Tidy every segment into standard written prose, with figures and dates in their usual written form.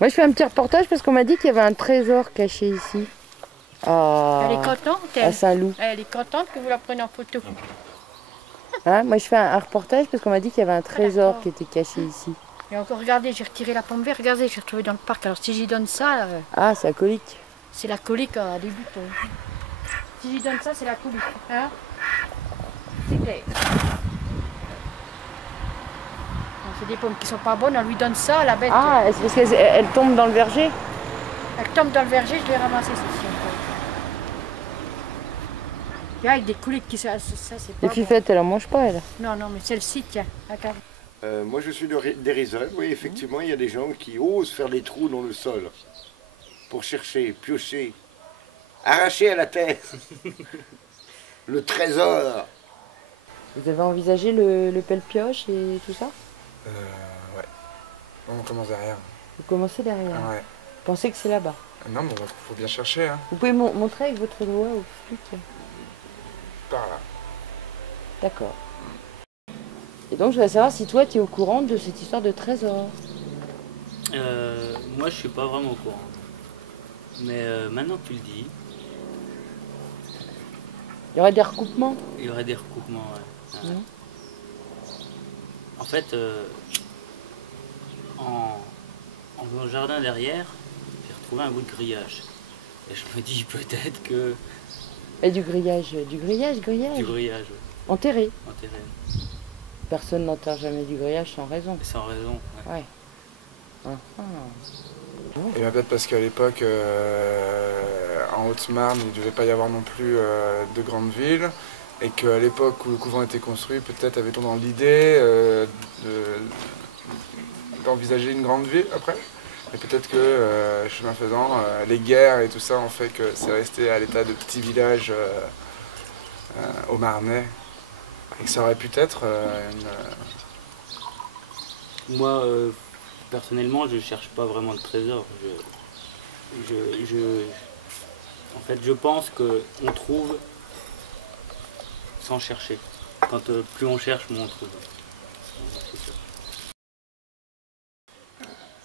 Moi je fais un petit reportage parce qu'on m'a dit qu'il y avait un trésor caché ici. Elle est contente, à Saint-Loup. Elle est contente que vous la preniez en photo. Hein, moi je fais un reportage parce qu'on m'a dit qu'il y avait un trésor qui était caché ici. Et encore, regardez, j'ai retiré la pomme verte, regardez, j'ai retrouvé dans le parc. Alors si j'y donne ça... Ah, c'est la colique. C'est la colique à début. Si j'y donne ça, c'est la colique. Hein, c'est clair. C'est des pommes qui sont pas bonnes, on lui donne ça, la bête. Ah, c'est parce qu'elle tombe dans le verger? Elle tombe dans le verger, je l'ai ramassée celle-ci. Il y a avec des coliques qui ça c'est pas. Les fifettes, elle en mange pas, elle? Non, non, mais celle-ci, tiens, regarde. Moi je suis des Risoles, oui effectivement il y a des gens qui osent faire des trous dans le sol pour chercher, piocher, arracher à la terre le trésor. Vous avez envisagé le pelle-pioche et tout ça? Ouais. On commence derrière. Vous commencez derrière? Ah, ouais. Vous pensez que c'est là-bas? Non mais faut bien chercher hein. Vous pouvez montrer avec votre doigt au flic? Par là. D'accord. Et donc je voudrais savoir si toi tu es au courant de cette histoire de trésor. Moi je suis pas vraiment au courant. Mais maintenant que tu le dis... Il y aurait des recoupements? Il y aurait des recoupements, ouais. Mmh. En fait, en dans le jardin derrière, j'ai retrouvé un bout de grillage. Et je me dis peut-être que... Et du grillage? Du grillage? Du grillage, ouais. Enterré? Enterré. Personne n'enterre jamais du grillage sans raison. Sans raison, ouais. Et bien peut-être parce qu'à l'époque, en Haute-Marne, il ne devait pas y avoir non plus de grandes villes. Et qu'à l'époque où le couvent était construit, peut-être avait-on dans l'idée d'envisager une grande ville après. Et peut-être que, chemin faisant, les guerres et tout ça ont fait que c'est resté à l'état de petit village au Marnais. Et que ça aurait pu être Moi, personnellement, je cherche pas vraiment le trésor. En fait, je pense qu'on trouve sans chercher. Quand plus on cherche, moins on trouve.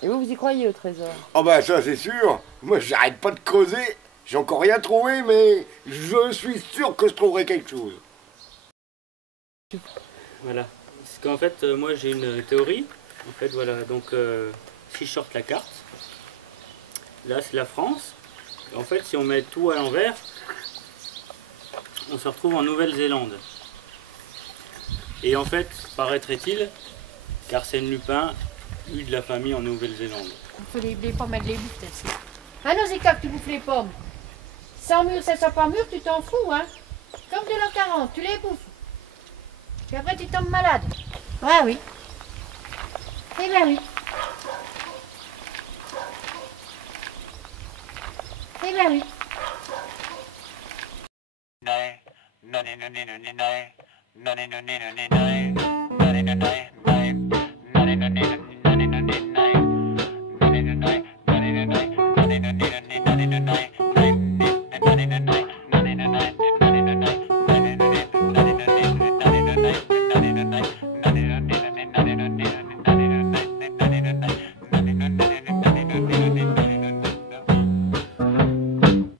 Et vous y croyez au trésor? Oh bah ça c'est sûr, moi j'arrête pas de creuser, j'ai encore rien trouvé mais je suis sûr que je trouverai quelque chose. Voilà, parce qu'en fait moi j'ai une théorie, en fait voilà, donc si je sorte la carte, là c'est la France, et en fait si on met tout à l'envers, on se retrouve en Nouvelle-Zélande. Et en fait, paraîtrait-il, qu'Arsène Lupin eut de la famille en Nouvelle-Zélande. Il faut les pommes, elle les bouffe celle-ci. Ah non, Zika, que tu bouffes les pommes. Sans mûr, ça soit pas mûr, tu t'en fous, hein. Comme de l'an 40, tu les bouffes. Puis après, tu tombes malade. Ah oui. Eh bien oui. Eh bien oui. Night.